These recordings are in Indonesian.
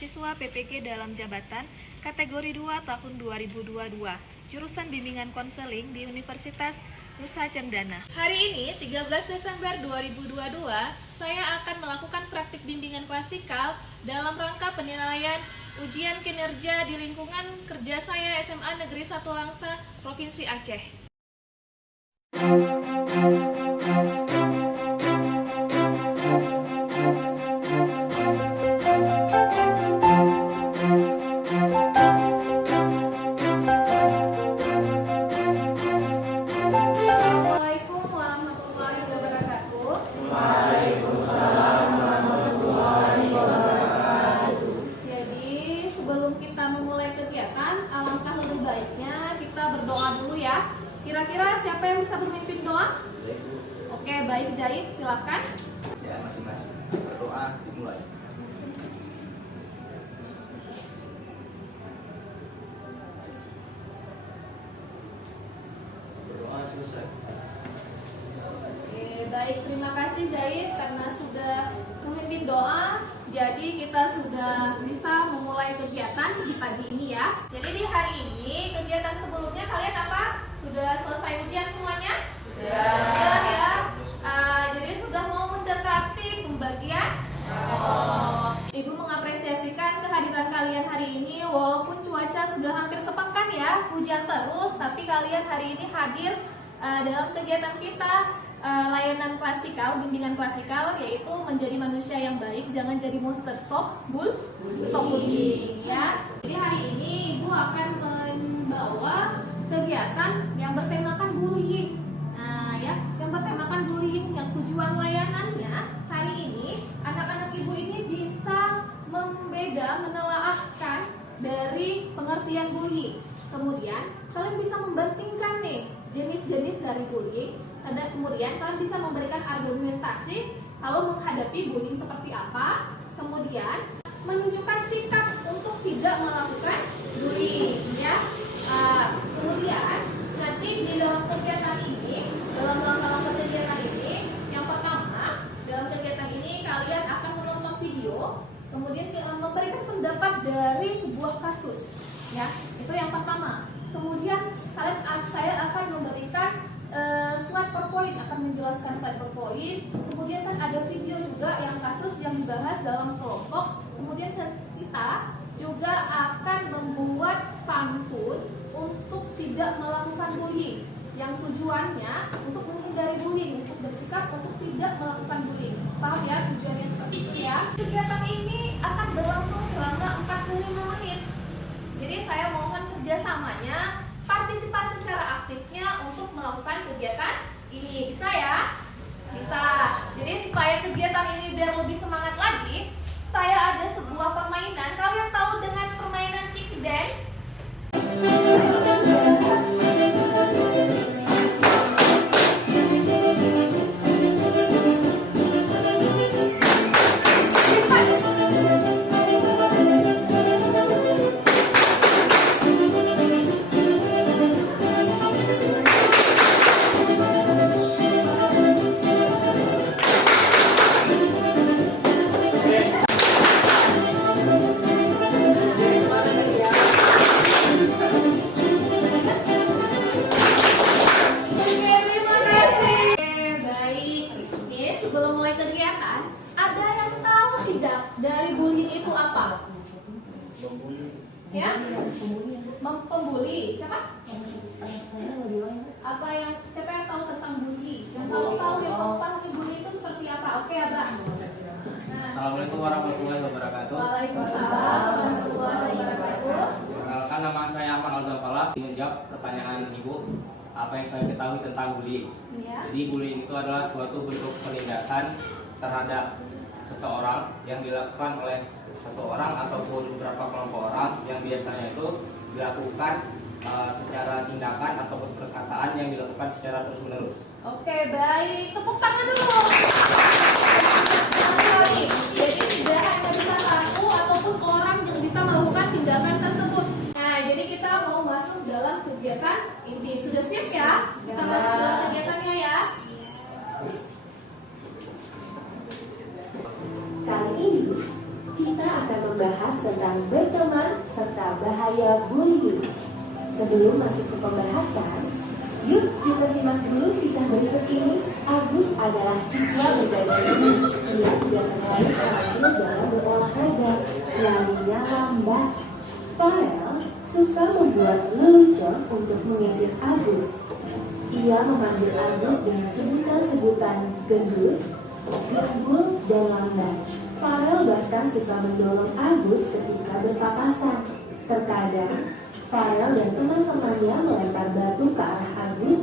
mahasiswa PPG dalam jabatan kategori 2 tahun 2022, jurusan bimbingan konseling di Universitas Nusa Cendana. Hari ini, 13 Desember 2022, saya akan melakukan praktik bimbingan klasikal dalam rangka penilaian ujian kinerja di lingkungan kerja saya SMA Negeri 1 Langsa, Provinsi Aceh. Assalamualaikum warahmatullahi wabarakatuh. Waalaikumsalam warahmatullahi wabarakatuh. Jadi sebelum kita memulai kegiatan, alangkah lebih baiknya kita berdoa dulu ya. Kira-kira siapa yang bisa bermimpin doa? Oke, baik Zaid, silakan. Ya, masing-masing berdoa dimulai. Berdoa selesai. Oke, baik, terima kasih Zaid karena sudah memimpin doa. Jadi kita sudah bisa memulai kegiatan di pagi ini ya. Jadi di hari ini kegiatan sebelumnya kalian apa? Sudah selesai ujian semuanya? Sudah ya. Jadi sudah mau mendekati pembagian. Ibu mengapresiasikan kehadiran kalian hari ini. Walaupun cuaca sudah hampir sepekan ya, hujan terus, tapi kalian hari ini hadir dalam kegiatan kita. Layanan klasikal, bimbingan klasikal, yaitu menjadi manusia yang baik, jangan jadi monster, stop bullying ya. Jadi hari ini Ibu akan membawa kegiatan yang bertemakan bullying. Nah ya, yang bertemakan bullying, yang tujuan layanannya hari ini anak-anak Ibu ini bisa menelaahkan dari pengertian bullying. Kemudian kalian bisa membandingkan nih jenis-jenis dari bullying. Kemudian kalian bisa memberikan argumentasi kalau menghadapi bullying seperti apa. Kemudian menunjukkan sikap untuk tidak melakukan bullying ya. Kemudian nanti di dalam kegiatan ini, dalam kegiatan ini, yang pertama dalam kegiatan ini kalian akan menonton video, kemudian memberikan pendapat dari sebuah kasus ya. Itu yang pertama. Kemudian saya akan memberikan slide PowerPoint, akan menjelaskan slide PowerPoint. Kemudian kan ada video juga yang kasus yang dibahas dalam kelompok. Kemudian kita juga akan membuat pantun untuk tidak melakukan bullying, yang tujuannya untuk menghindari bullying, untuk bersikap untuk tidak melakukan bullying. Paham ya tujuannya seperti itu ya. Kegiatan ini akan berlangsung selama 45 menit. Jadi saya mohon kerjasamanya, partisipasi secara aktifnya untuk melakukan kegiatan ini. Bisa ya? Bisa. Jadi supaya kegiatan ini biar lebih semangat lagi, saya ada sebuah permainan. Kalian tahu dengan permainan Chick Dance? Sebelum mulai kegiatan, ada yang tahu tidak dari bullying itu apa? Ya? Pembuli. Siapa? Apa yang siapa yang tahu tentang bully? Yang tahu yang paham bully itu seperti apa? Oke, Abah. Assalamualaikum warahmatullahi wabarakatuh. Waalaikumsalam warahmatullahi wabarakatuh. Perkenalkan, nama saya Ahmad Al-Zafala. Menjawab pertanyaan Ibu, apa yang saya ketahui tentang bullying. Ya. Jadi bullying itu adalah suatu bentuk penindasan terhadap seseorang yang dilakukan oleh satu orang ataupun beberapa kelompok orang, yang biasanya itu dilakukan secara tindakan ataupun perkataan yang dilakukan secara terus-menerus. Oke, baik. Tepuk tangan dulu. Jadi tidak hanya bisa satu ataupun orang yang bisa melakukan tindakan tersebut. Nah, jadi kita mau masuk dalam kegiatan ini. Sudah siap ya? Kita masuk dalam kegiatannya ya. Kali ini kita akan membahas tentang berteman serta bahaya bullying. Sebelum masuk ke pembahasan, yuk kita simak dulu kisah berikut ini. Agus adalah siswa berbadan ini. Ia tidak terlalu terampil dalam berolahraga, larinya lambat. Farel suka membuat lelucon untuk mengejek Agus. Ia memanggil Agus dengan sebutan-sebutan gendut, gembul, dan lambat. Farel bahkan suka mendorong Agus ketika berpapasan. Terkadang, Farel dan teman-temannya melempar batu ke arah Agus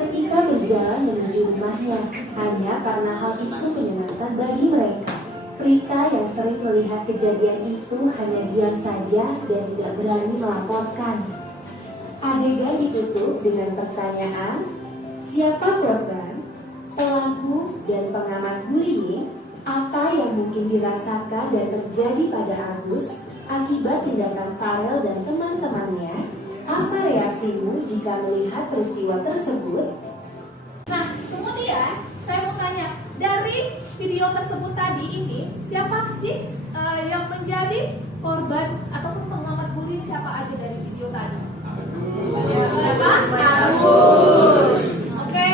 ketika berjalan menuju rumahnya, hanya karena hal itu menyenangkan bagi mereka. Prita yang sering melihat kejadian itu hanya diam saja dan tidak berani melaporkan. Adegan ditutup dengan pertanyaan, siapa korban, pelaku, dan pengamat bullying? Apa yang mungkin dirasakan dan terjadi pada Agus akibat tindakan Farel dan teman-temannya? Apa reaksimu jika melihat peristiwa tersebut? Nah, kemudian saya mau tanya, dari video tersebut tadi ini, siapa sih yang menjadi korban ataupun pengamat bullying, siapa aja dari video tadi? Siapa? Agus. Oke,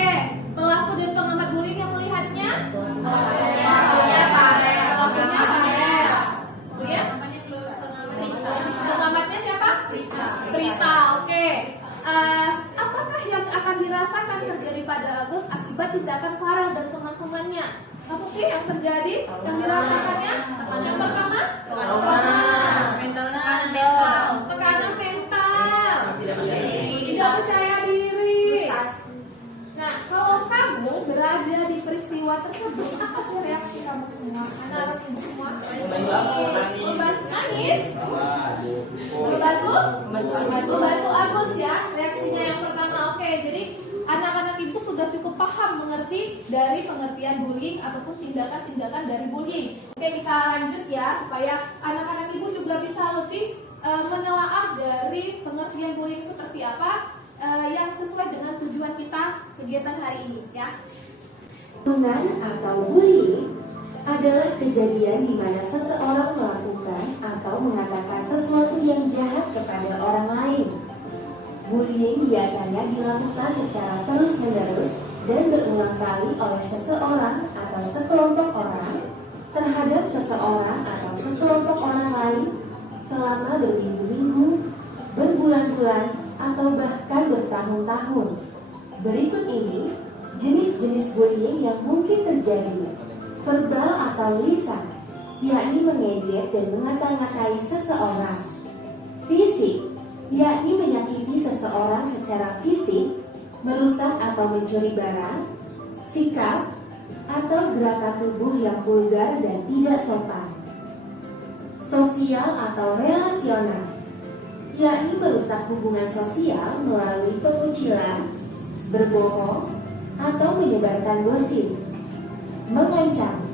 pelaku dan pengamat bullying yang melihatnya? Pelakunya Farel. Kemudian pengamatnya siapa? Prita. Oke. Apakah yang akan dirasakan terjadi pada Agus akibat tindakan Farel dan teman-temannya? Apa sih yang terjadi? Yang dirasakannya? Yang pertama? Tekanan mental. Tidak percaya diri. Nah, kalau kamu berada di peristiwa tersebut, apa sih reaksi kamu semua? Anak-anak ibu semua? Nangis? Membantu Agus ya, reaksinya yang pertama. Oke, jadi anak-anak ibu sudah cukup paham mengerti dari pengertian bullying ataupun tindakan-tindakan dari bullying. Oke, kita lanjut ya, supaya anak-anak ibu juga bisa lebih menelaah dari pengertian bullying seperti apa yang sesuai dengan tujuan kita kegiatan hari ini ya. Bullying atau bullying adalah kejadian di mana seseorang melakukan atau mengatakan sesuatu yang jahat kepada orang lain. Bullying biasanya dilakukan secara terus-menerus dan berulang kali oleh seseorang atau sekelompok orang terhadap seseorang atau sekelompok orang lain selama berminggu-minggu, berbulan-bulan, atau bahkan bertahun-tahun. Berikut ini jenis-jenis bullying yang mungkin terjadi. Verbal atau lisan, yakni mengejek dan mengata-ngatai seseorang. Fisik, yakni menyakiti seseorang secara fisik, merusak atau mencuri barang. Sikap atau gerakan tubuh yang vulgar dan tidak sopan. Sosial atau relasional, yakni merusak hubungan sosial melalui pengucilan, berbohong, atau menyebarkan gosip. Mengancam,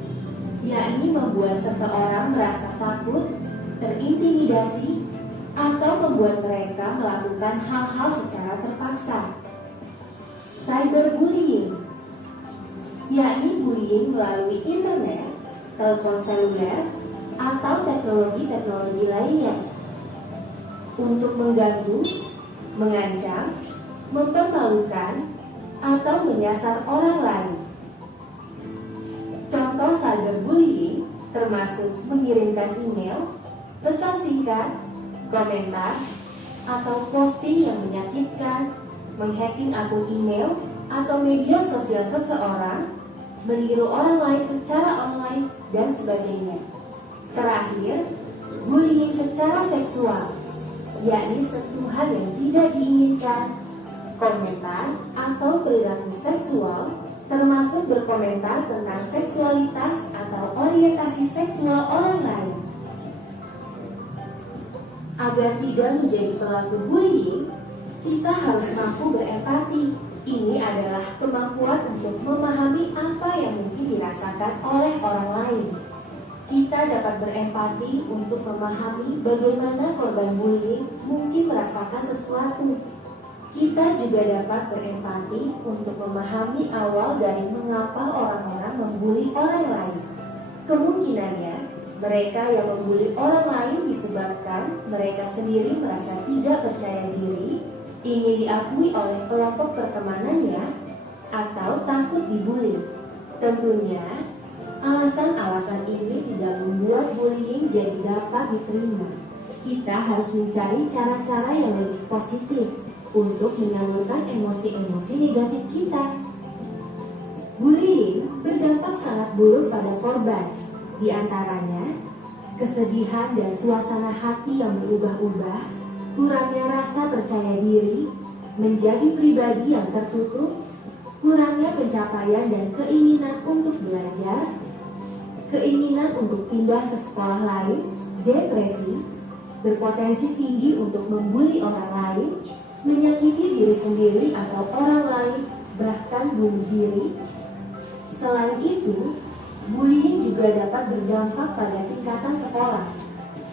yakni membuat seseorang merasa takut, terintimidasi, atau membuat mereka melakukan hal-hal secara terpaksa. Cyberbullying, yakni bullying melalui internet, telepon seluler, atau teknologi-teknologi lainnya untuk mengganggu, mengancam, mempermalukan, atau menyasar orang lain. Contoh cyberbullying termasuk mengirimkan email, pesan singkat, komentar, atau posting yang menyakitkan, menghacking akun email atau media sosial seseorang, meniru orang lain secara online, dan sebagainya. Terakhir, bullying secara seksual, yakni sentuhan yang tidak diinginkan, komentar atau perilaku seksual, termasuk berkomentar tentang seksualitas atau orientasi seksual orang lain. Agar tidak menjadi pelaku bullying, kita harus mampu berempati. Ini adalah kemampuan untuk memahami apa yang mungkin dirasakan oleh orang lain. Kita dapat berempati untuk memahami bagaimana korban bullying mungkin merasakan sesuatu. Kita juga dapat berempati untuk memahami awal dari mengapa orang-orang membuli orang lain. Kemungkinannya, Mereka yang membuli orang lain disebabkan mereka sendiri merasa tidak percaya diri, ingin diakui oleh kelompok pertemanannya, atau takut dibuli. Tentunya, alasan-alasan ini tidak membuat bullying jadi dapat diterima. Kita harus mencari cara-cara yang lebih positif untuk menyalurkan emosi-emosi negatif kita. Bullying berdampak sangat buruk pada korban. Di antaranya, kesedihan dan suasana hati yang berubah-ubah, kurangnya rasa percaya diri, menjadi pribadi yang tertutup, kurangnya pencapaian dan keinginan untuk belajar, keinginan untuk pindah ke sekolah lain, depresi, berpotensi tinggi untuk membuli orang lain, menyakiti diri sendiri atau orang lain, bahkan bunuh diri. Selain itu, bullying juga dapat berdampak pada tingkatan sekolah,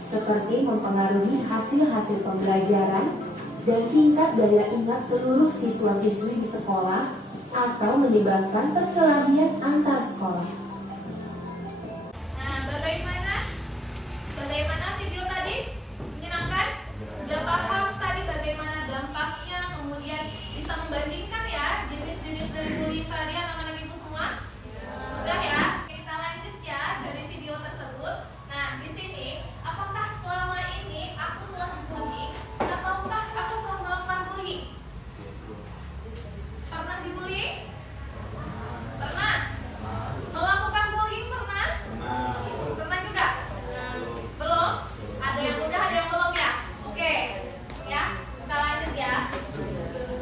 seperti mempengaruhi hasil-hasil pembelajaran dan tingkat daya ingat seluruh siswa-siswi di sekolah atau menyebabkan perkelahian antar sekolah. Nah, bagaimana video tadi? Menyenangkan? Udah paham tadi bagaimana dampaknya, kemudian bisa membandingkan ya jenis-jenis dari bullying tadi anak-anak ibu semua? Sudah ya? Kita lanjut ya dari video tersebut. Nah, di sini apakah selama ini aku telah dibully ataukah aku telah melakukan bullying? Pernah dibully? Pernah? Melakukan bullying pernah? Pernah juga? Belum? Ada yang udah, ada yang belum ya? Oke, ya, kita lanjut ya.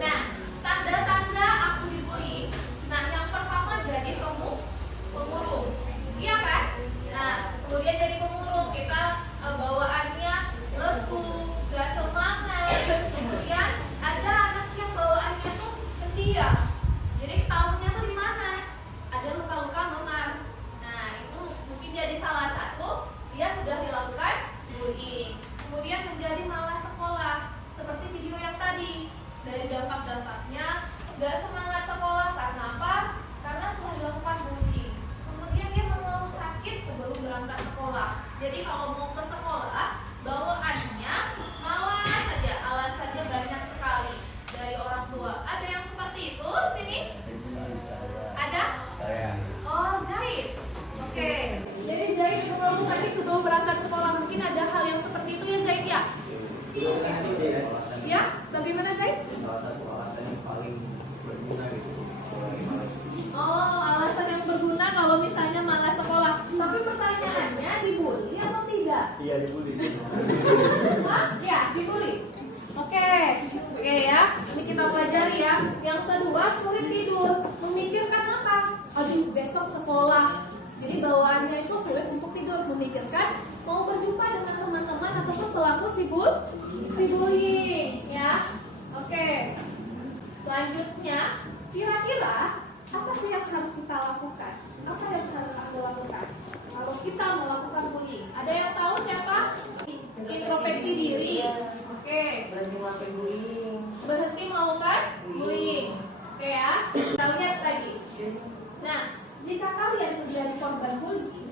Nah, tanda-tanda aku dibully. Nah, yang pertama jadi pemurung, iya kan? Nah, kemudian jadi pemurung, kita bawaannya lesu, gak semangat. Kemudian ada anak yang bawaannya tuh pendiam. Jadi ketahuannya tuh di mana? Ada luka-luka memar. Nah, itu mungkin jadi salah satu dia sudah dilakukan bullying. Kemudian menjadi malas sekolah, seperti video yang tadi. Dari dampak-dampaknya gak semangat sekolah karena apa? Karena setelah dilakukan bullying. Kemudian dia mengeluh sakit sebelum berangkat sekolah. Jadi kalau mau ke sekolah, bawaannya malas saja, alasannya banyak sekali dari orang tua. Ada yang seperti itu sini? Ada? Saya. Oh, Zaid. Oke. Jadi Zaid mengeluh sakit sebelum berangkat sekolah. Mungkin ada hal yang seperti itu ya Zaid ya? Alasan Ya? Bagaimana Zaid? salah satu alasan yang paling berguna gitu. Kalau lagi malas. Oh, alasan yang berguna kalau misalnya malas sekolah. Tapi pertanyaannya dibully atau tidak? Iya dibully. Hah? Ya, dibully. Oke ya. Ini kita pelajari ya. Yang kedua, sulit tidur. Memikirkan apa? Aduh, besok sekolah. Jadi bawaannya itu sulit untuk tidur. Memikirkan mau berjumpa dengan teman-teman ataupun pelaku si bullying. Ya. Oke. Selanjutnya, kira-kira apa sih yang harus kita lakukan? Apa yang harus aku lakukan kalau kita melakukan bullying? Ada yang tahu siapa? Introspeksi diri. Oke. Berhenti melakukan bullying. Berhenti melakukan bullying. Oke ya. Kita lihat lagi. Nah, jika kalian menjadi korban bullying,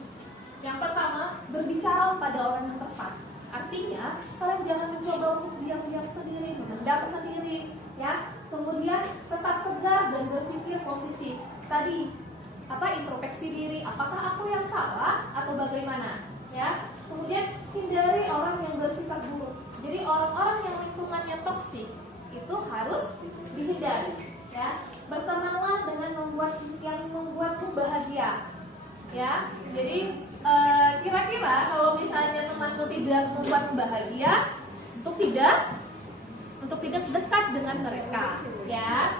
yang pertama berbicara pada orang yang tepat. Artinya, kalian jangan mencoba untuk diam-diam sendiri, memendam sendiri, ya. Kemudian tetap tegar dan berpikir positif. Tadi introspeksi diri, apakah aku yang salah atau bagaimana, ya. Kemudian hindari orang yang bersifat buruk. Jadi orang-orang yang lingkungannya toksik itu harus dihindari, ya. Bertemanlah dengan yang membuatmu bahagia, ya. Jadi kira-kira kalau misalnya temanku tidak membuatmu bahagia, untuk tidak dekat dengan mereka, ya.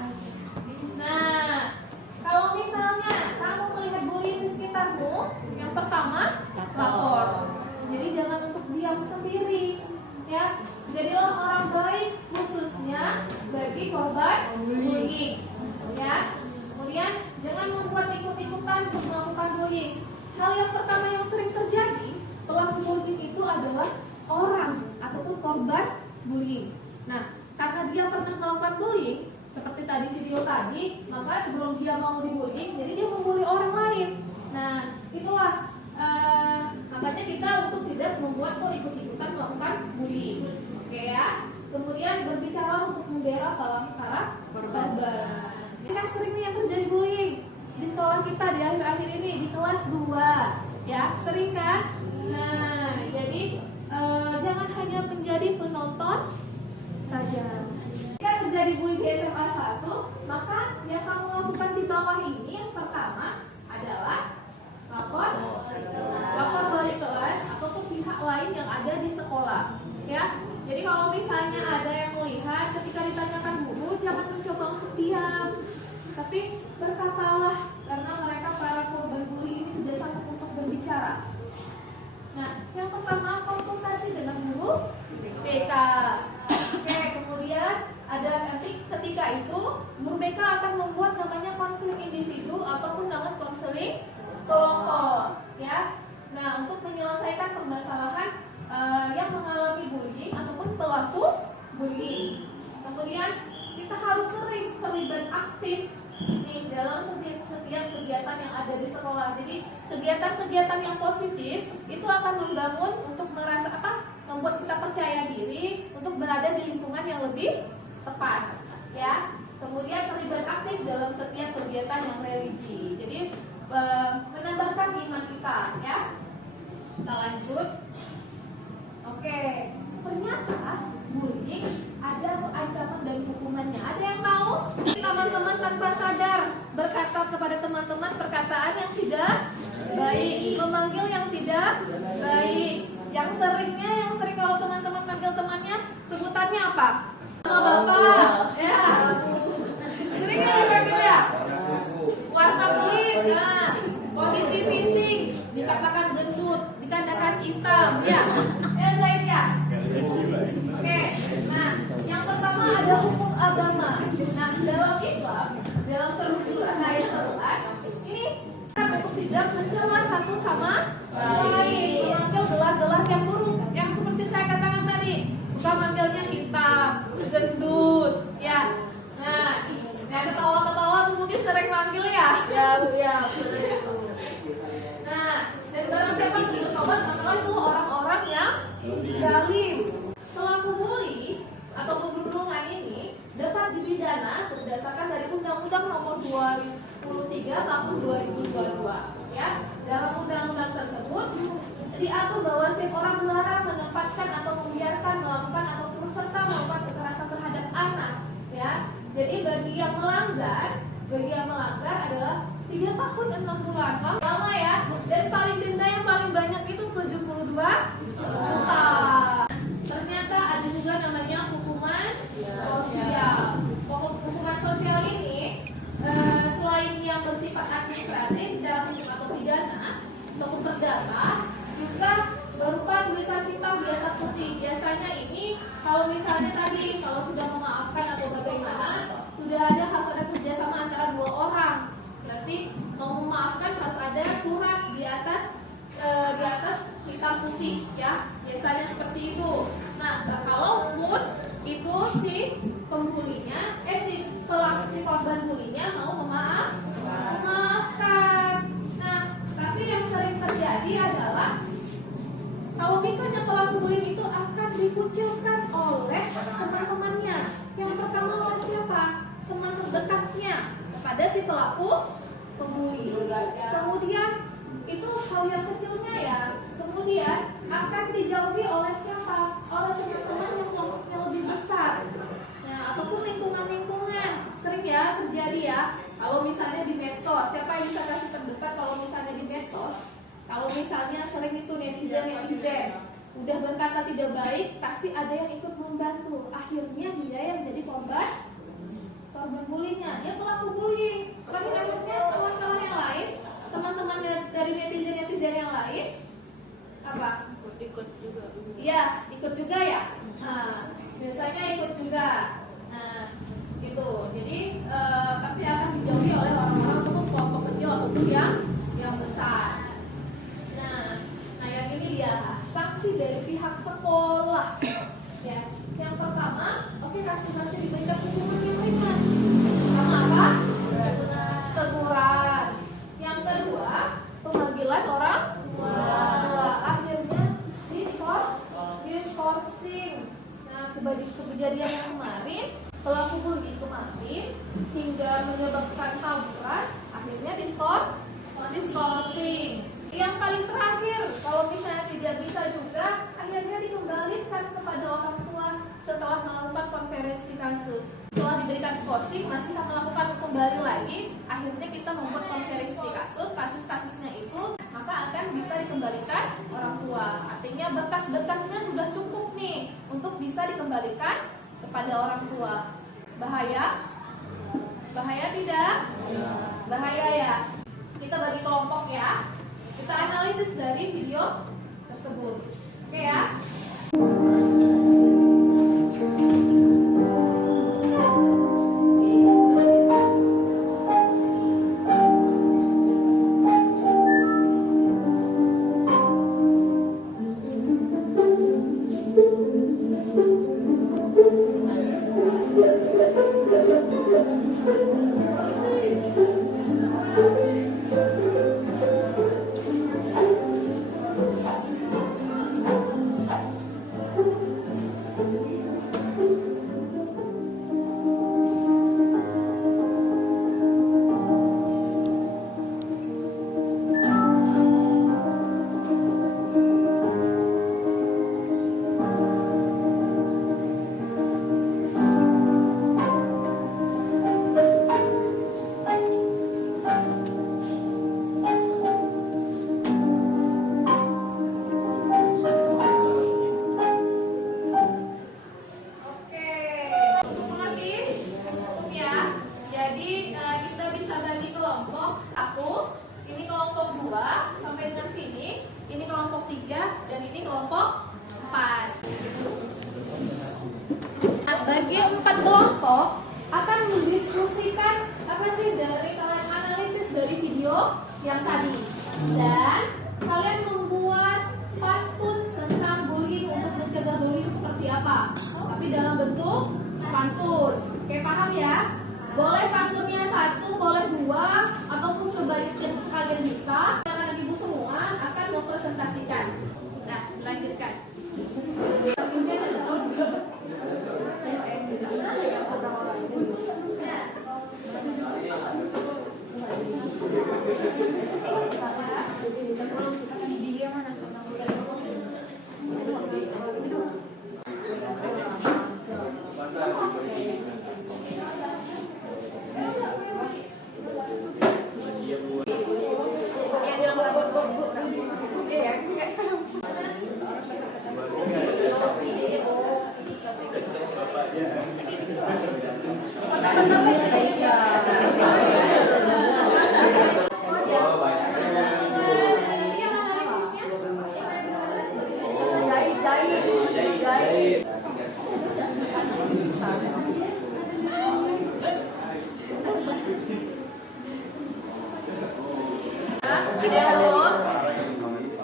Nah, kalau misalnya kamu melihat bullying di sekitarmu, yang pertama lapor. Jadi jangan untuk diam sendiri, ya. Jadilah orang baik khususnya bagi korban bullying, ya. Kemudian jangan membuat ikut-ikutan untuk melakukan bullying. Hal yang pertama yang sering terjadi pelaku bullying itu adalah orang ataupun korban bullying. Nah, karena dia pernah melakukan bullying, seperti tadi video tadi, maka sebelum dia mau dibullying, jadi dia membuli orang lain. Nah, itulah Makanya kita untuk tidak membuat ikut-ikutan melakukan bullying. Oke ya. Kemudian berbicara untuk membela para korban. Ini kan sering nih yang terjadi bullying di sekolah kita di akhir-akhir ini di kelas 2 ya, sering kan? Nah, jadi jangan hanya menjadi penonton saja. Jika terjadi bullying di SMA 1, maka yang kamu lakukan di bawah ini yang pertama adalah lapor wali kelas ataupun pihak lain yang ada di sekolah ya. Jadi kalau misalnya ada yang melihat ketika ditanyakan guru, jangan mencoba untuk diam, tapi berkatalah, karena mereka para korban bully ini tidak sanggup untuk berbicara. Nah, yang pertama konsultasi dengan guru BK. Oke, kemudian ada nanti ketika itu guru BK akan membuat namanya konseling individu ataupun namanya konseling kelompok ya. Nah, untuk menyelesaikan permasalahan yang mengalami bullying ataupun pelaku bullying. Kemudian kita harus sering terlibat aktif nih dalam setiap kegiatan yang ada di sekolah. Jadi kegiatan-kegiatan yang positif itu akan membangun untuk membuat kita percaya diri untuk berada di lingkungan yang lebih tepat ya. Kemudian terlibat aktif dalam setiap kegiatan yang religi. Jadi menambahkan iman kita ya. Kita lanjut. Oke, ternyata bullying ada ancaman dan hukumannya. Ada yang tahu? Teman-teman tanpa sadar berkata kepada teman-teman perkataan yang tidak baik, memanggil yang tidak baik. Yang sering kalau teman-teman panggil temannya, sebutannya apa? Nama bapak, ya. Sering ya dipanggil ya? Warna kulit, nah, kondisi fisik, dikatakan gendut, dikatakan hitam, ya. Ya Zaid ya. Oke, nah yang pertama ada hukum agama. Nah dalam Islam, dalam peraturan ayat 11 ini kan untuk tidak mencela satu sama lain, memanggil gelar-gelar yang buruk, yang seperti saya katakan tadi, suka manggilnya hitam, gendut, ya. Nah, ketawa-ketawa kemudian sering manggil ya. Ya. Nah, dan barang siapa yang bertobat adalah itu orang-orang yang zalim. Pelaku bully atau perundungan ini dapat dipidana berdasarkan dari Undang-Undang Nomor 23 Tahun 2022. Ya, dalam undang-undang tersebut diatur bahwa setiap orang dilarang menempatkan atau membiarkan melakukan atau turut serta melakukan kekerasan terhadap anak. Ya, jadi bagi yang melanggar adalah 3 tahun 6 bulan. Lama ya. Dan paling denda yang paling banyak itu 72 juta. Ternyata ada juga namanya hukuman sosial. Hukuman sosial ini selain yang bersifat administrasi secara hukum atau pidana ataupun perdata, juga berupa tulisan hitam di atas putih. Biasanya ini kalau misalnya tadi kalau sudah memaafkan atau bagaimana, sudah harus ada kerjasama antara 2 orang. Berarti mau memaafkan harus ada surat di atas hitam putih ya. Biasanya seperti itu. Nah, kalaupun itu si pembulinya, si korban bulinya mau memaafkan. Nah, tapi yang sering terjadi adalah kalau misalnya pelaku bullying itu akan dikucilkan oleh teman-temannya. Yang pertama oleh siapa? Teman terdekatnya kepada si pelaku pembuli. Kemudian itu hal yang kecilnya ya. Kemudian akan dijauhi oleh siapa? Oleh teman-teman yang kelompoknya lebih besar. Nah, ataupun lingkungan-lingkungan. Sering ya terjadi ya. Kalau misalnya di medsos, siapa yang bisa kasih terdekat kalau misalnya di medsos? Kalau misalnya sering itu netizen udah berkata tidak baik, pasti ada yang ikut membantu. Akhirnya dia yang jadi korban bulinya. Dia pelaku bullying. Akhirnya kawan-kawan yang lain, teman-teman dari netizen yang lain, apa? Ikut juga. Iya, ikut juga ya. Nah, biasanya ikut juga. Nah, gitu. Jadi pasti akan dijauhi oleh orang-orang terus kelompok kecil ataupun yang besar. Nah, yang ini dia sanksi dari pihak sekolah. Ya, yang pertama, oke, kasus hingga menyebabkan tawuran, akhirnya diskorsing. Yang paling terakhir, kalau misalnya tidak bisa juga, akhirnya dikembalikan kepada orang tua setelah melakukan konferensi kasus. Setelah diberikan skorsing, masih melakukan kembali lagi, akhirnya kita membuat konferensi kasus-kasusnya itu, maka akan bisa dikembalikan orang tua. Artinya berkas-berkasnya sudah cukup nih untuk bisa dikembalikan kepada orang tua. Bahaya? Bahaya tidak? Bahaya ya. Kita bagi kelompok ya. Kita analisis dari video tersebut. Oke ya? Bagi 4 kelompok akan mendiskusikan apa sih dari kalian analisis dari video yang tadi, dan kalian membuat pantun tentang bullying untuk mencegah bullying seperti apa, tapi dalam bentuk pantun. Oke, paham ya? Boleh pantunnya 1, boleh 2, ataupun sebaliknya kalian bisa. Anak-anak ibu semua akan mempresentasikan. Nah, lanjutkan.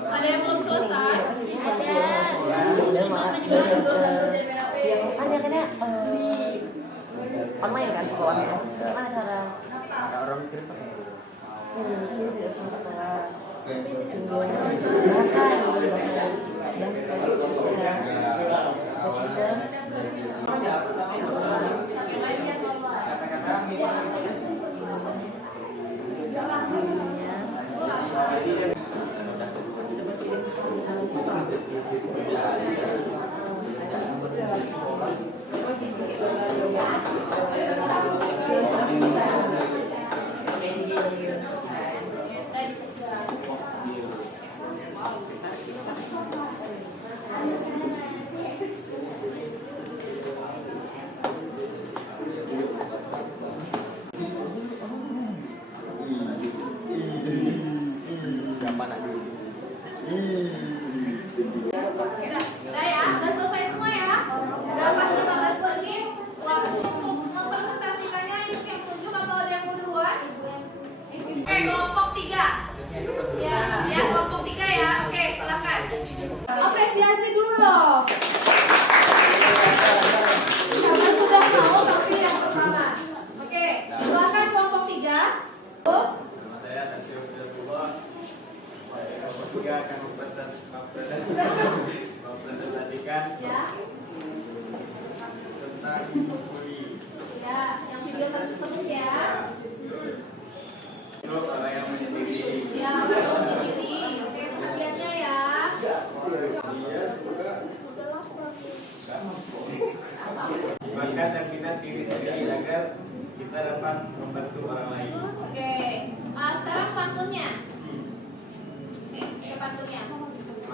Ada yang belum selesai? Ada online kan sekolahnya. Gimana cara orang kirim pakai tidak sama sekolah? Udah ya, udah selesai semua ya. Udah pas 15 menit waktu untuk tersebut ya. Itu orang yang menyendiri. Ya, orang yang menyendiri. Oke, perhatiannya ya. Dia suka bahkan dan minat diri sendiri agar kita dapat membantu orang lain. Oke, sekarang pantunnya. Oke, pantunnya.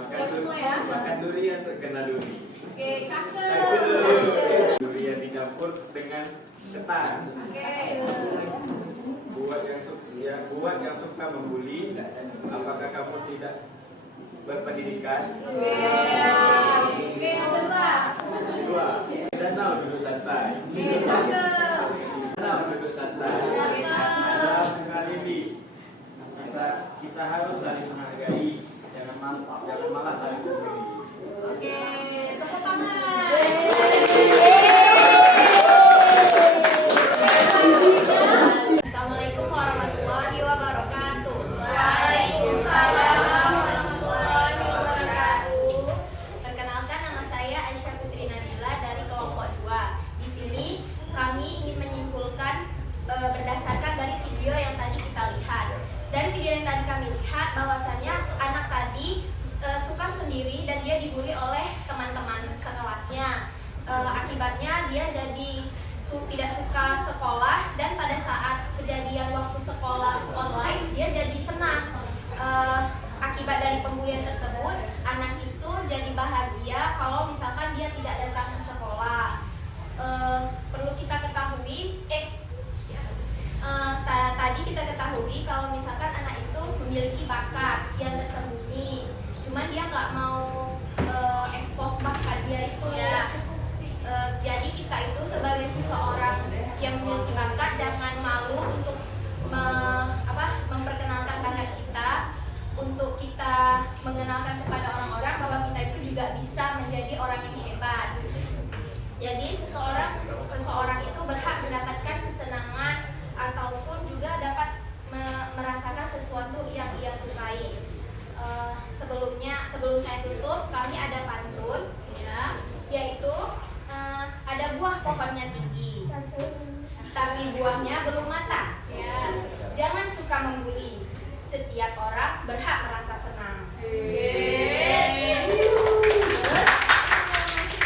Siap semua ya. Makan durian terkena duri. Oke, cakep. Durian dicampur dengan ketan. Oke. Buat yang suka membuli, apakah kamu tidak berpendidikan? Oke, yang kedua. Kedua, danau duduk santai. Oke, cakep. Danau duduk santai. Dalam sekali ini, kita harus saling menghargai, jangan malah saling membuli. Oke, tepuk tangan. Assalamualaikum warahmatullahi wabarakatuh. Waalaikumsalam warahmatullahi wabarakatuh. Perkenalkan, nama saya Aisyah Putri Nabila dari kelompok 2. Di sini kami ingin menyimpulkan berdasarkan dari video yang tadi kita lihat. Dari video yang tadi kami lihat bahwasannya anak tadi suka sendiri dan dia dibully oleh teman-teman sekelasnya. Akibatnya dia jadi tidak suka sekolah, dan pada saat kejadian waktu sekolah online dia jadi senang. Akibat dari pembulian tersebut, anak itu jadi bahagia kalau misalkan dia tidak datang ke sekolah. Perlu kita ketahui, tadi kita ketahui kalau misalkan anak itu memiliki bakat yang tersembunyi, cuman dia nggak mau expose bakat dia itu ya. Jadi kita itu sebagai seseorang yang memiliki bakat jangan malu untuk memperkenalkan bakat kita, untuk kita mengenalkan kepada orang-orang bahwa kita itu juga bisa menjadi orang yang hebat. Jadi seseorang itu berhak mendapatkan kesenangan ataupun juga dapat merasakan sesuatu yang ia sukai. Sebelum saya tutup, kami ada pantun ya, yaitu ada buah pohonnya tinggi, tapi buahnya belum matang. Ya. Jangan suka membuli. Setiap orang berhak merasa senang. Terus,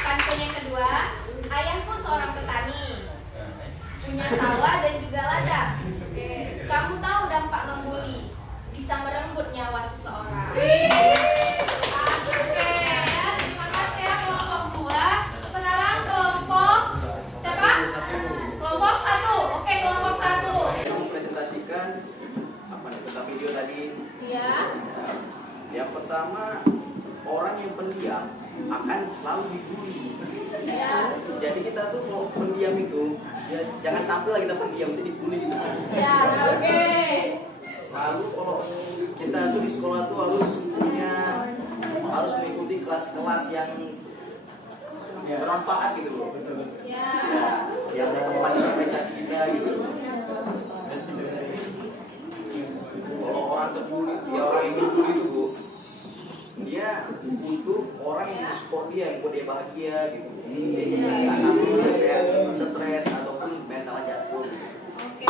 pantun yang kedua, ayahku seorang petani, punya sawah dan juga ladang. Kamu tahu dampak membuli, bisa merenggut nyawa seseorang. Video tadi. Iya. Yang pertama, orang yang pendiam akan selalu dibully. Iya. Jadi kita tuh kalau pendiam itu, ya jangan sampai lah kita pendiam itu dibully gitu. Ya, oke. Lalu kalau kita tuh di sekolah tuh harus mengikuti kelas-kelas yang bermanfaat gitu loh. Ya. Yang memperlancar prestasi kita gitu. Kalau orang terbully, ya orang yang dibully itu Bu, dia butuh orang yang support dia, yang buat dia bahagia gitu. Dia jadi nggak sampai kayak stres ataupun mental jatuh. Oke.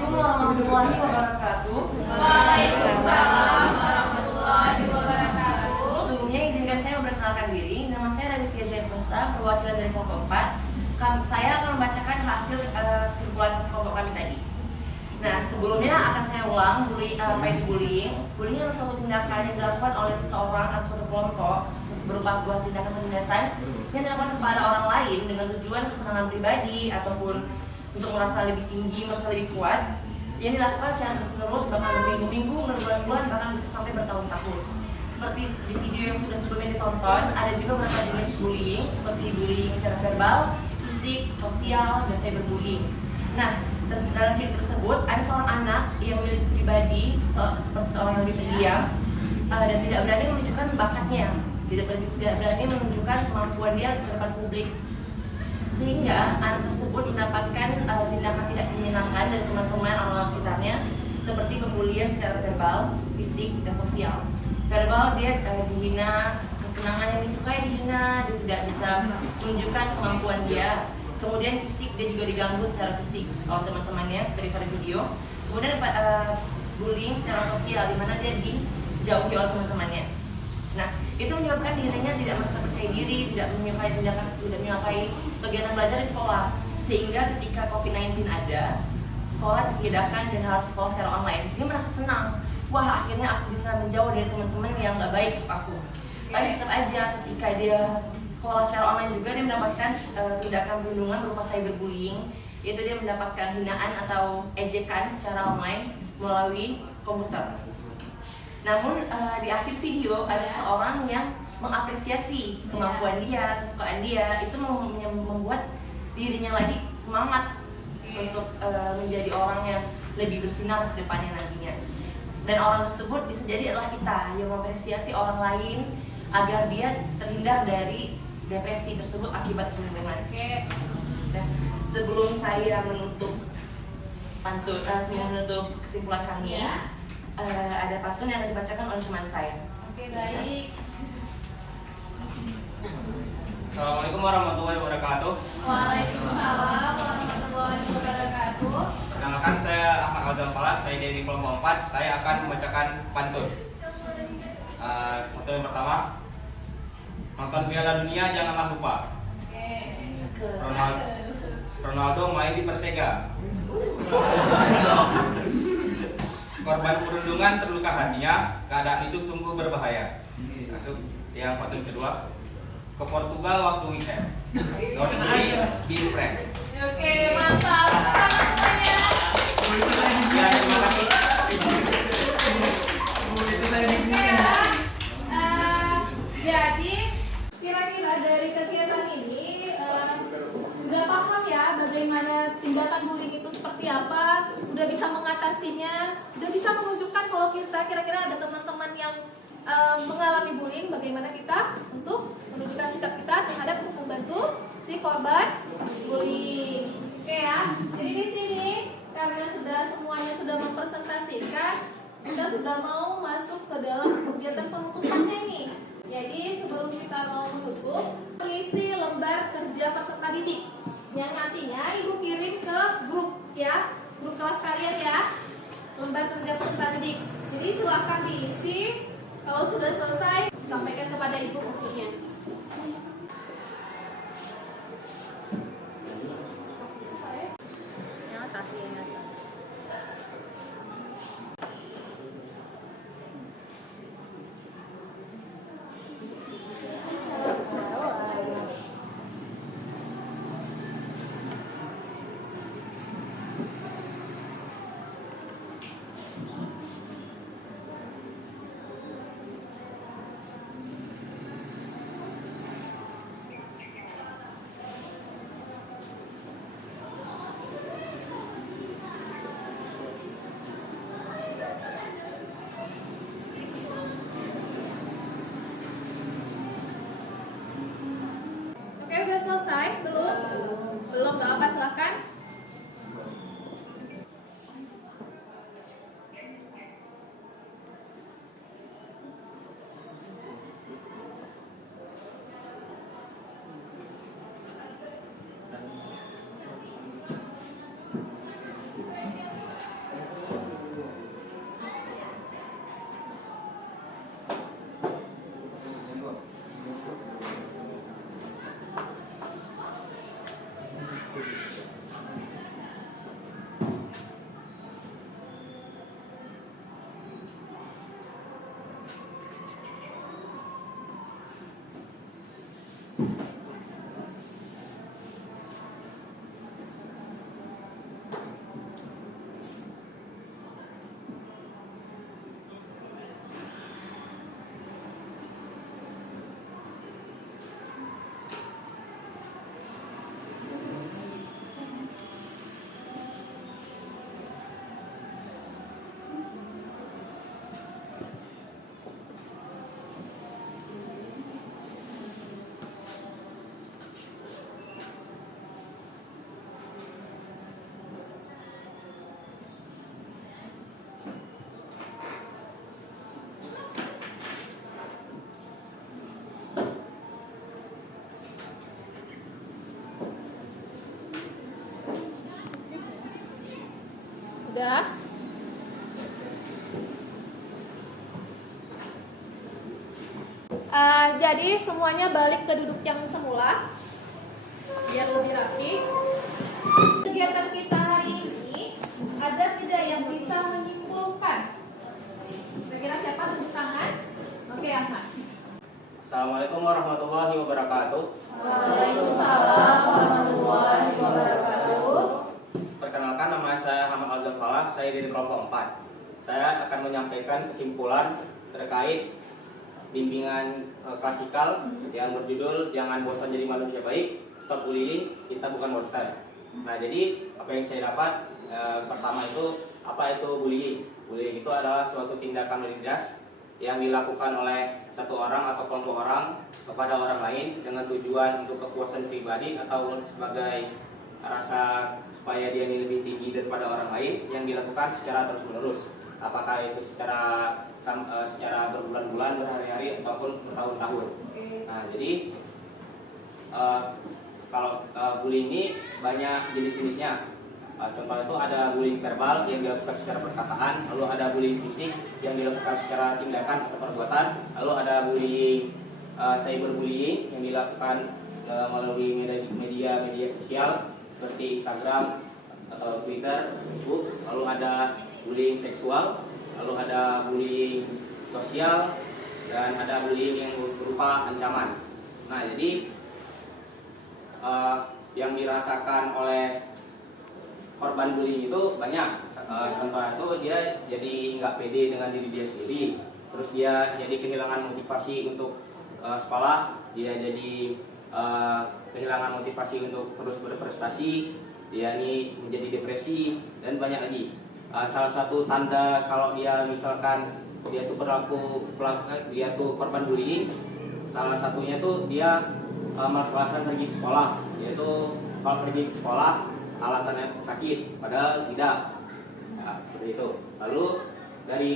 Assalamualaikum warahmatullahi wabarakatuh. Waalaikumsalam warahmatullahi wabarakatuh. Sebelumnya izinkan saya memperkenalkan diri. Nama saya Raditya Jayaswasta, perwakilan dari kelompok 4. Saya akan membacakan hasil kesimpulan kelompok kami tadi. Nah, sebelumnya akan saya ulang apa itu bullying. Bullying adalah suatu tindakan yang dilakukan oleh seseorang atau suatu kelompok berupa sebuah tindakan penindasan yang dilakukan kepada orang lain dengan tujuan kesenangan pribadi ataupun untuk merasa lebih tinggi, merasa lebih kuat, yang dilakukan secara terus-menerus, bahkan berminggu-minggu, berbulan-bulan, bahkan bisa sampai bertahun-tahun. Seperti di video yang sudah sebelumnya ditonton, ada juga beberapa jenis bullying seperti bullying secara verbal, fisik, sosial, dan cyberbullying. Nah, dalam video tersebut ada seorang anak yang memiliki pribadi seperti seorang yang lebih pendiam dan tidak berani menunjukkan bakatnya, tidak berani menunjukkan kemampuan dia di depan publik, sehingga anak tersebut mendapatkan tindakan tidak menyenangkan dari teman-teman orang-orang sekitarnya seperti pembulian secara verbal, fisik, dan sosial. Verbal dia dihina, kesenangan yang disukai, dihina, dia tidak bisa menunjukkan kemampuan dia. Kemudian fisik, dia juga diganggu secara fisik oleh teman-temannya seperti pada video. Kemudian bullying secara sosial, di mana dia dijauhi oleh teman-temannya. Nah, itu menyebabkan dirinya tidak merasa percaya diri, tidak menyukai kegiatan belajar di sekolah. Sehingga ketika COVID-19 ada, sekolah ditiadakan dan harus sekolah secara online, dia merasa senang. Wah, akhirnya aku bisa menjauh dari teman-teman yang gak baik untuk aku. Tapi tetap aja ketika dia sekolah secara online juga, dia mendapatkan tindakan perlindungan berupa cyberbullying, yaitu dia mendapatkan hinaan atau ejekan secara online melalui komputer. Namun di akhir video ada seorang yang mengapresiasi kemampuan dia, kesukaan dia, itu membuat dirinya lagi semangat untuk menjadi orang yang lebih bersinar ke depannya nantinya. Dan orang tersebut bisa jadi adalah kita yang mengapresiasi orang lain agar dia terhindar dari depresi tersebut akibat perlindungan. Nah, sebelum saya menutup kesimpulan kami, ada pantun yang akan dibacakan oleh teman saya. Oke, baik. Assalamualaikum warahmatullahi wabarakatuh. Waalaikumsalam warahmatullahi wabarakatuh. Perkenalkan, saya Ahmad Azal Falah, saya dari kelompok 4. Saya akan membacakan pantun. Pantun yang pertama, nonton Piala Dunia janganlah lupa. Ronaldo main di Persega. Korban perundungan terluka hatinya, keadaan itu sungguh berbahaya. Masuk yang pantun kedua, ke Portugal waktu weekend. Don't be friend. Oke, mantap. Selamat semuanya. Ya, terima kasih. Jadi kira-kira dari kegiatan ini udah paham ya bagaimana tindakan bullying itu seperti apa, udah bisa mengatasinya, udah bisa menunjukkan kalau kita kira-kira ada teman-teman yang mengalami bullying, bagaimana kita untuk menunjukkan sikap kita terhadap untuk membantu si korban bullying. Oke ya, jadi di sini karena semuanya sudah mempresentasikan, kita sudah mau masuk ke dalam kegiatan penutupannya nih. Jadi sebelum kita mau menutup, mengisi lembar kerja peserta didik yang nantinya ibu kirim ke grup ya, grup kelas kalian ya, lembar kerja peserta didik. Jadi silahkan diisi. Kalau sudah selesai, sampaikan kepada ibu buktinya. Oke, udah selesai? Belum? Belum, nggak apa, silakan. Sudah? Jadi semuanya balik ke duduk yang semula biar lebih rapi. Kegiatan kita hari ini ada tidak yang bisa menyimpulkan? Kira-kira siapa tepuk tangan? Oke, Ahmad. Assalamualaikum warahmatullahi wabarakatuh. Waalaikumsalam warahmatullahi wabarakatuh. Perkenalkan, nama saya Ahmad Al-Zafala, saya dari kelompok 4. Saya akan menyampaikan kesimpulan terkait bimbingan klasikal yang berjudul Jangan Bosan Jadi Manusia Baik, Stop Bullying, Kita Bukan Monster. Nah, jadi apa yang saya dapat pertama itu, apa itu bullying? Bullying itu adalah suatu tindakan menindas yang dilakukan oleh satu orang atau kelompok orang kepada orang lain dengan tujuan untuk kepuasan pribadi atau sebagai rasa supaya dia lebih tinggi daripada orang lain, yang dilakukan secara terus-menerus. Apakah itu secara berbulan-bulan, berhari-hari, ataupun bertahun-tahun. Nah, jadi kalau bullying ini banyak jenis-jenisnya. Contoh itu ada bullying verbal yang dilakukan secara perkataan, lalu ada bullying fisik yang dilakukan secara tindakan atau perbuatan, lalu ada bullying cyberbullying yang dilakukan melalui media sosial seperti Instagram atau Twitter, Facebook, lalu ada bullying seksual, lalu ada bullying sosial, dan ada bullying yang berupa ancaman. Nah, jadi yang dirasakan oleh korban bullying itu banyak. Contohnya itu dia jadi nggak pede dengan diri dia sendiri, terus dia jadi kehilangan motivasi untuk sekolah, dia jadi kehilangan motivasi untuk terus berprestasi, dia ini menjadi depresi, dan banyak lagi. Salah satu tanda kalau dia misalkan dia tuh dia tuh korban bullying, salah satunya tuh dia malas-malasan pergi ke sekolah. Dia tuh kalau pergi ke sekolah alasannya sakit, padahal tidak. Nah, seperti itu. Lalu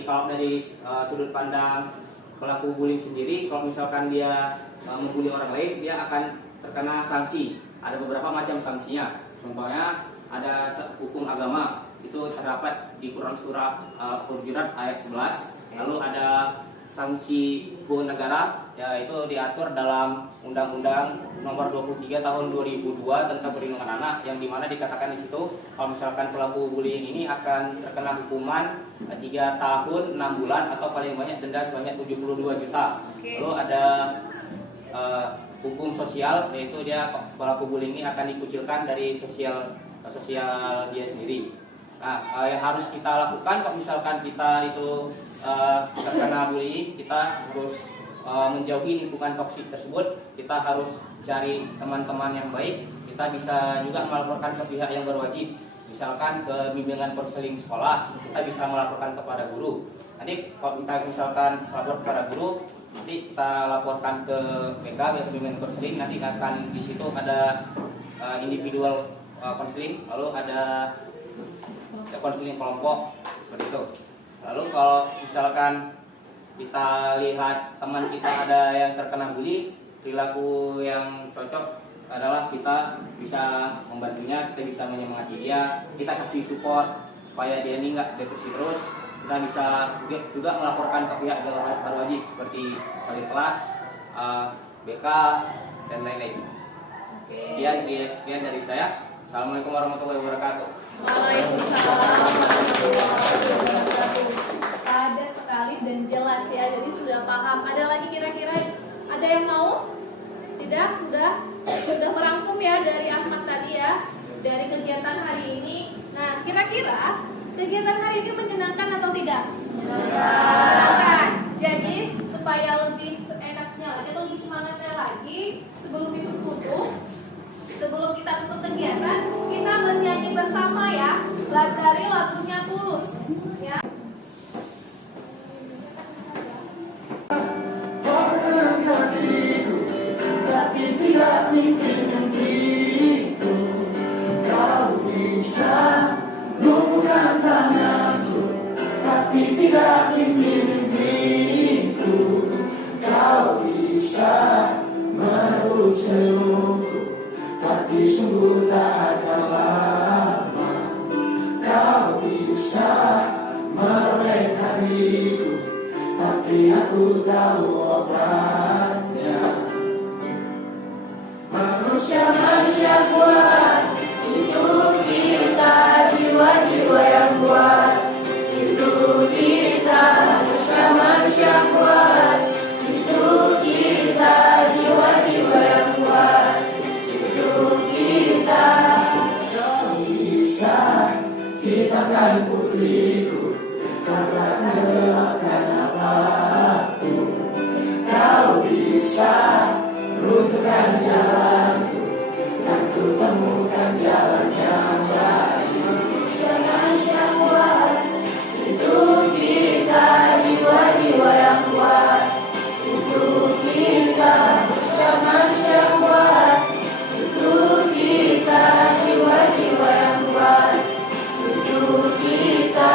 kalau dari sudut pandang pelaku bullying sendiri, kalau misalkan dia membuli orang lain, dia akan terkena sanksi. Ada beberapa macam sanksinya. Contohnya ada hukum agama, itu terdapat di Quran surah Al-Hujurat ayat 11. Lalu ada sanksi hukum negara, yaitu diatur dalam Undang-Undang Nomor 23 Tahun 2002 tentang Perlindungan Anak, yang dimana dikatakan di situ kalau misalkan pelaku bullying ini akan terkena hukuman 3 tahun 6 bulan atau paling banyak denda sebanyak 72 juta. Lalu ada hukum sosial, yaitu dia pelaku bullying ini akan dikucilkan dari sosial dia sendiri. Nah, yang harus kita lakukan kalau misalkan kita itu terkena bullying, kita harus menjauhi lingkungan toksik tersebut. Kita harus cari teman-teman yang baik. Kita bisa juga melaporkan ke pihak yang berwajib, misalkan ke bimbingan konseling sekolah. Kita bisa melaporkan kepada guru. Nanti kalau kita misalkan lapor kepada guru, nanti kita laporkan ke BK, bimbingan konseling. Nanti akan di situ ada individual konseling, lalu ada konseling kelompok, seperti itu. Lalu kalau misalkan kita lihat teman kita ada yang terkena bully, perilaku yang cocok adalah kita bisa membantunya, kita bisa menyemangati dia, kita kasih support supaya dia ini nggak depresi terus. Kita bisa juga melaporkan ke pihak yang berwajib seperti wali kelas, BK, dan lain-lain. Sekian dari saya. Assalamualaikum warahmatullahi wabarakatuh. Waalaikumsalam warahmatullahi wabarakatuh. Ada sekali dan jelas ya, jadi sudah paham. Ada lagi kira-kira ada yang mau? Tidak? Sudah merangkum ya dari Ahmad tadi ya, dari kegiatan hari ini. Nah, kira-kira kegiatan hari ini menyenangkan atau tidak? Menyenangkan. Jadi supaya lebih enaknya lagi atau lebih semangatnya lagi, sebelum kita tutup kegiatan, kita bernyanyi bersama ya, dari lagunya Tulus ya. Tapi tidak mimpi-mimpiku, kau bisa lumpuhkan tanganku. Tapi tidak mimpi-mimpiku, kau bisa merebut senyumku. Tapi sungguh tak akan lama, kau bisa tapi aku tahu obatnya. Manusia-manusia kuat, itu kita, jiwa-jiwa yang kuat. Itu kita, manusia-manusia kuat. Itu kita, jiwa-jiwa yang kuat. Itu kita. Kau bisa hitakan putriku, katakan doakan apapun. Kau bisa runtuhkan jalanku, dan ku temukan jalan yang baik. Manusia-manusia kuat, itu kita, jiwa-jiwa yang kuat. Itu kita, manusia-manusia kuat. Itu kita, jiwa-jiwa yang kuat. Itu kita.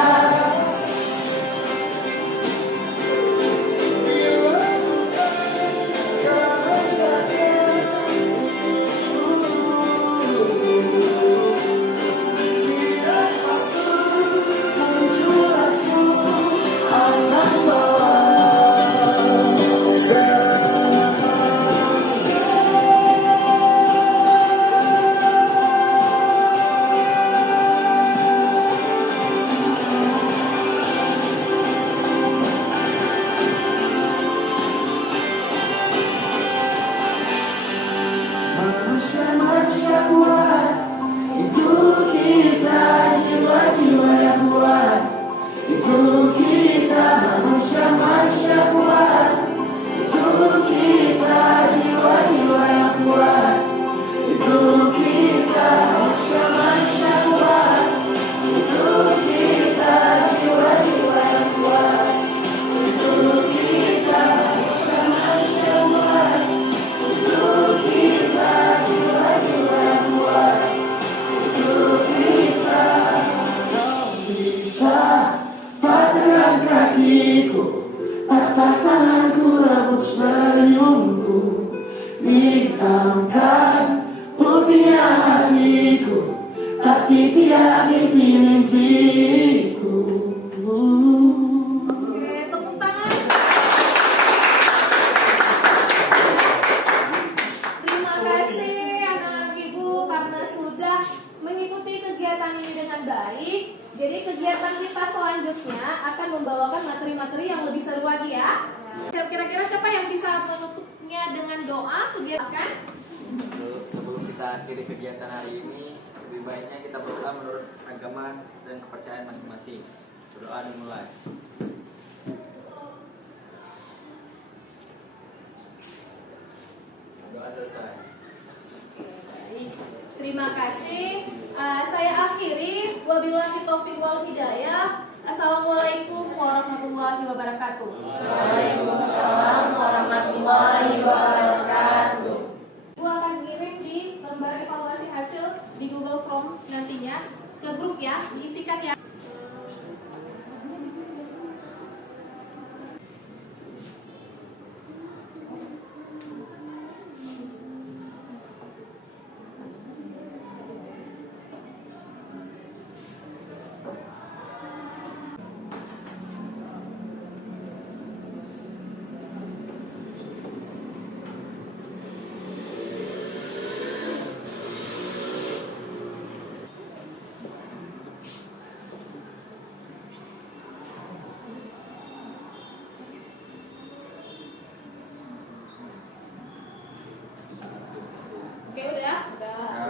Manusia-manusia kuat, itu kita, jiwa-jiwa yang kuat. Itu kita, manusia-manusia kuat. Itu kita, jiwa-jiwa yang kuat. Itu kita, manusia-manusia kuat. Itu kita, jiwa-jiwa yang kuat. Itu kita, manusia-manusia kuat. Itu kita, jiwa-jiwa yang kuat. Itu kita. Kau bisa patahkan kakiku, patah tanganku, rebut senyumku, hitamkan putihnya hatiku, tapi tidak mimpi-mimpiku. Oke, tepuk tangan. Terima kasih anak-anak ibu karena sudah mengikuti kegiatan ini dengan baik. Jadi kegiatan kita selanjutnya akan membawakan materi-materi yang lebih seru lagi ya. Kira-kira siapa yang bisa menutupnya dengan doa kegiatan? Sebelum kita akhiri kegiatan hari ini, lebih baiknya kita berdoa menurut agama dan kepercayaan masing-masing. Berdoa dimulai. Doa selesai. Baik, terima kasih. Saya akhiri. Wabillahi taufiq wal hidayah. Assalamualaikum warahmatullahi wabarakatuh. Waalaikumsalam warahmatullahi wabarakatuh. Ibu akan kirim di lembar evaluasi hasil di Google Form nantinya ke grup ya, diisikan ya. Oke, udah? Udah.